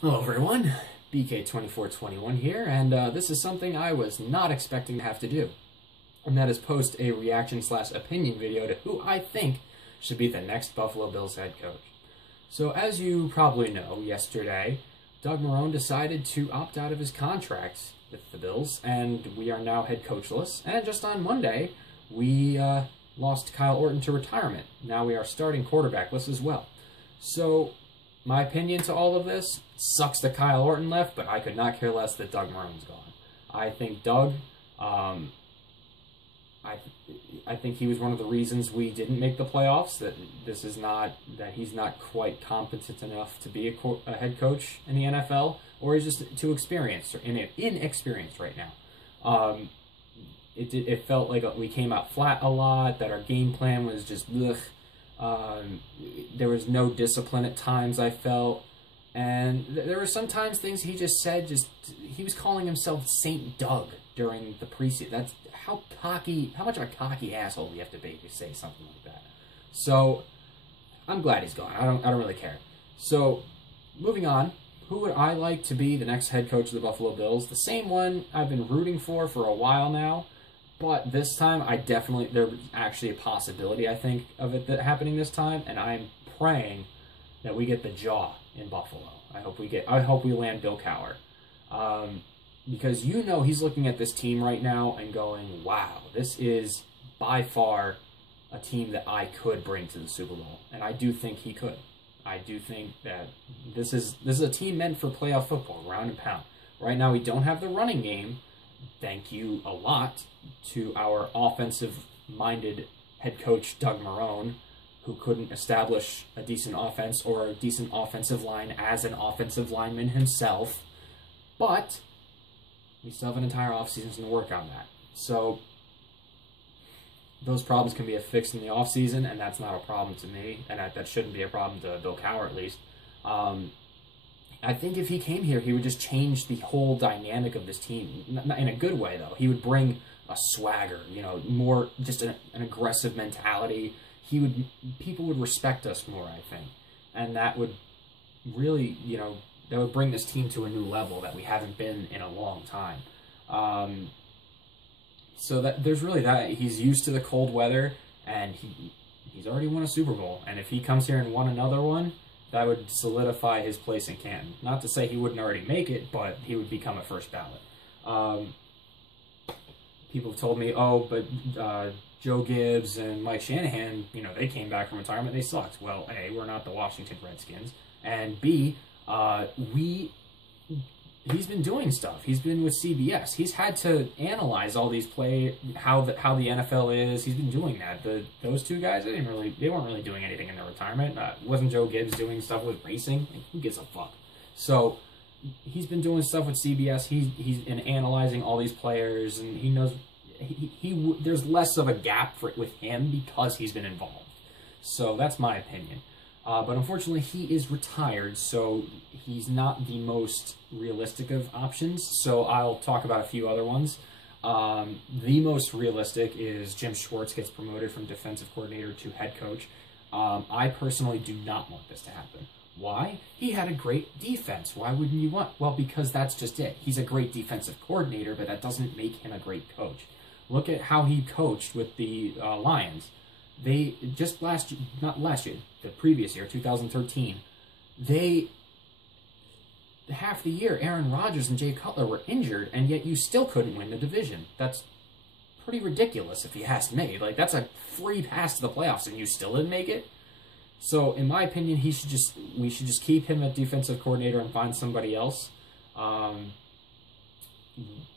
Hello everyone, BK2421 here, and this is something I was not expecting to have to do, and that is post a reaction/opinion video to who I think should be the next Buffalo Bills head coach. So as you probably know, yesterday, Doug Marrone decided to opt out of his contract with the Bills, and we are now head coachless, and just on Monday, we lost Kyle Orton to retirement. Now we are starting quarterbackless as well. So, my opinion to all of this, sucks that Kyle Orton left, but I could not care less that Doug Marrone's gone. I think Doug, I think he was one of the reasons we didn't make the playoffs, that he's not quite competent enough to be a head coach in the NFL, or he's just too experienced, or inexperienced right now. It felt like we came out flat a lot, that our game plan was just ugh. There was no discipline at times, I felt, and there were sometimes things he just said, he was calling himself Saint Doug during the preseason. That's how much of a cocky asshole you have to be to say something like that. So, I'm glad he's gone. I don't really care. So, moving on, who would I like to be the next head coach of the Buffalo Bills? The same one I've been rooting for a while now. But this time, there's actually a possibility, I think, of it happening this time, and I'm praying that we get the jaw in Buffalo. I hope we land Bill Cowher. Because he's looking at this team right now and going, wow, this is by far a team that I could bring to the Super Bowl. And I do think he could. I do think that this is a team meant for playoff football, ground and pound. Right now, we don't have the running game. Thank you a lot to our offensive-minded head coach, Doug Marrone, who couldn't establish a decent offense or a decent offensive line as an offensive lineman himself. But we still have an entire offseason to work on that. So those problems can be fixed in the offseason, and that's not a problem to me, and that shouldn't be a problem to Bill Cowher, at least. I think if he came here, he would just change the whole dynamic of this team. Not in a good way, though. He would bring a swagger, more just an aggressive mentality. People would respect us more, I think. And that would really, that would bring this team to a new level that we haven't been in a long time. So there's really that. He's used to the cold weather, and he's already won a Super Bowl. And if he comes here and won another one, that would solidify his place in Canton. Not to say he wouldn't already make it, but he would become a first ballot. People have told me, but Joe Gibbs and Mike Shanahan, they came back from retirement, they sucked. Well, A, we're not the Washington Redskins, and B, he's been doing stuff. He's been with CBS. He's had to analyze all these how the NFL is. He's been doing that. Those two guys, they weren't really doing anything in their retirement. Wasn't Joe Gibbs doing stuff with racing? Who gives a fuck? So he's been doing stuff with CBS. He's been analyzing all these players, and he knows there's less of a gap with him because he's been involved. So that's my opinion. But unfortunately, he is retired, so he's not the most realistic of options. So I'll talk about a few other ones. The most realistic is Jim Schwartz gets promoted from defensive coordinator to head coach. I personally do not want this to happen. Why? He had a great defense. Why wouldn't you want? Well, because that's just it. He's a great defensive coordinator, but that doesn't make him a great coach. Look at how he coached with the Lions. They just the previous year, 2013, half the year, Aaron Rodgers and Jay Cutler were injured, and yet you still couldn't win the division. That's pretty ridiculous if you ask me. Like, that's a free pass to the playoffs, and you still didn't make it. So, in my opinion, we should just keep him at defensive coordinator and find somebody else.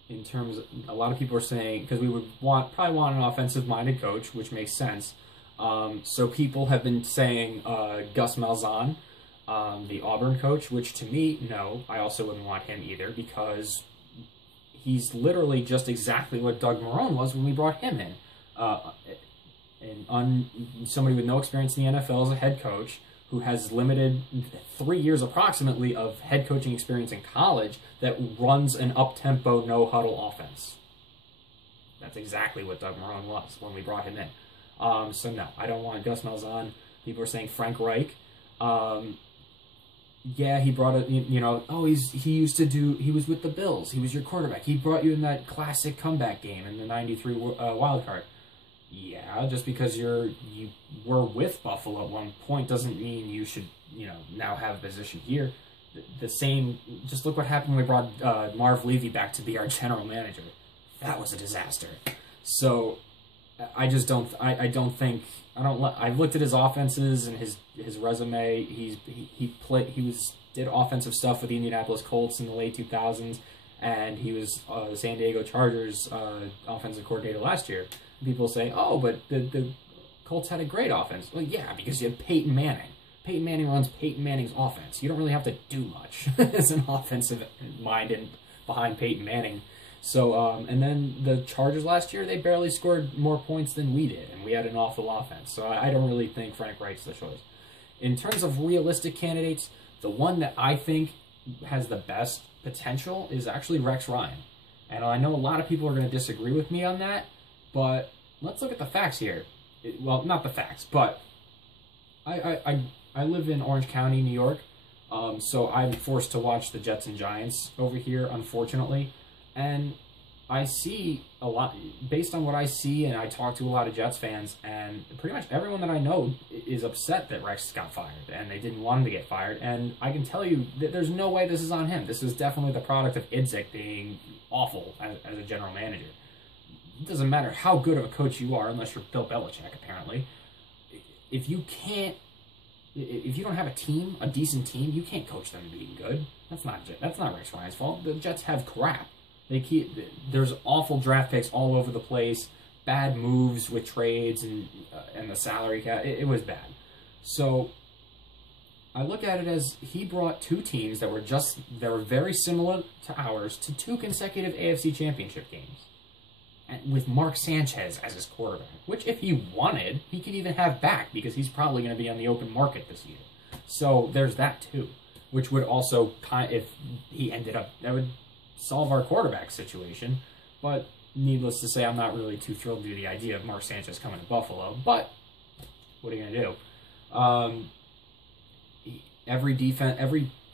In terms of, a lot of people are saying, because we would probably want an offensive-minded coach, which makes sense. So people have been saying Gus Malzahn, the Auburn coach, which to me, no, I also wouldn't want him either, because he's literally just exactly what Doug Marrone was when we brought him in. Somebody with no experience in the NFL as a head coach, who has limited 3 years approximately of head coaching experience in college, that runs an up-tempo, no-huddle offense. That's exactly what Doug Marrone was when we brought him in. So no, I don't want Gus Malzahn. People are saying Frank Reich. yeah, he brought it, oh, he was with the Bills. He was your quarterback. He brought you in that classic comeback game in the 93 wild card. Yeah, just because you were with Buffalo at one point doesn't mean you should, now have a position here. The same, just look what happened when we brought Marv Levy back to be our general manager. That was a disaster. So I've looked at his offenses and his resume. He did offensive stuff with the Indianapolis Colts in the late 2000s, and he was the San Diego Chargers offensive coordinator last year. People say, oh, but the Colts had a great offense. Well, yeah, because you have Peyton Manning. Peyton Manning runs Peyton Manning's offense. You don't really have to do much as an offensive mind and behind Peyton Manning. So, and then the Chargers last year, they barely scored more points than we did, and we had an awful offense. So I don't really think Frank Reich's the choice. In terms of realistic candidates, the one that I think has the best potential is actually Rex Ryan. And I know a lot of people are going to disagree with me on that, but let's look at the facts here. Well, not the facts, but I live in Orange County, New York, so I'm forced to watch the Jets and Giants over here, unfortunately. And I see a lot, based on what I see, and I talk to a lot of Jets fans, and pretty much everyone that I know is upset that Rex got fired, and they didn't want him to get fired. And I can tell you that there's no way this is on him. This is definitely the product of Idzik being awful as a general manager. It doesn't matter how good of a coach you are, unless you're Bill Belichick, apparently. If you don't have a team, a decent team, you can't coach them to being good. That's not Rex Ryan's fault. The Jets have crap. There's awful draft picks all over the place, bad moves with trades and the salary cap. It was bad. So I look at it as he brought two teams that were very similar to ours to 2 consecutive AFC Championship games, and with Mark Sanchez as his quarterback, which if he wanted, he could even have back because he's probably going to be on the open market this year. So there's that too, which would also if he ended up, that would solve our quarterback situation. But needless to say, I'm not really too thrilled to the idea of Mark Sanchez coming to Buffalo. But what are you going to do? Every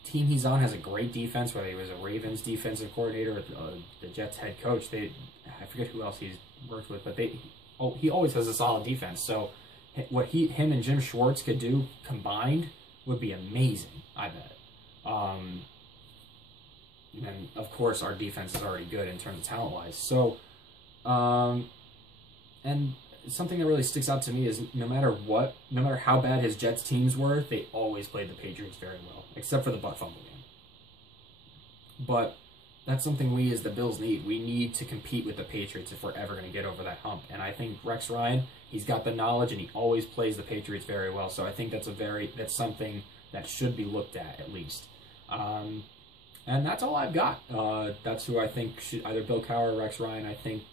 team he's on has a great defense, whether he was a Ravens defensive coordinator or the Jets head coach. I forget who else he's worked with, but he always has a solid defense. So what him and Jim Schwartz could do combined would be amazing, I bet. And of course, our defense is already good in terms of talent-wise. So, and something that really sticks out to me is no matter how bad his Jets teams were, they always played the Patriots very well, except for the butt fumble game. But that's something we as the Bills need. We need to compete with the Patriots if we're ever going to get over that hump. And I think Rex Ryan, he's got the knowledge and he always plays the Patriots very well. So I think that's something that should be looked at least. And that's all I've got. That's who I think should, either Bill Cowher or Rex Ryan, I think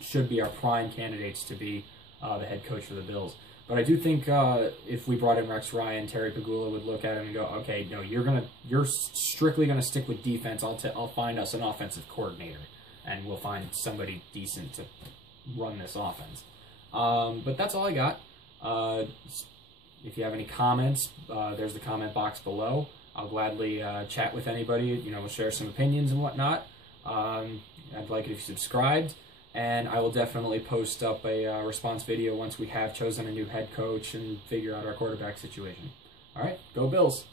should be our prime candidates to be the head coach for the Bills. But I do think if we brought in Rex Ryan, Terry Pegula would look at him and go, okay, no, you're strictly gonna stick with defense. I'll find us an offensive coordinator, and we'll find somebody decent to run this offense. But that's all I got. If you have any comments, there's the comment box below. I'll gladly chat with anybody, share some opinions and whatnot. I'd like it if you subscribed, and I will definitely post up a response video once we have chosen a new head coach and figure out our quarterback situation. All right, go Bills!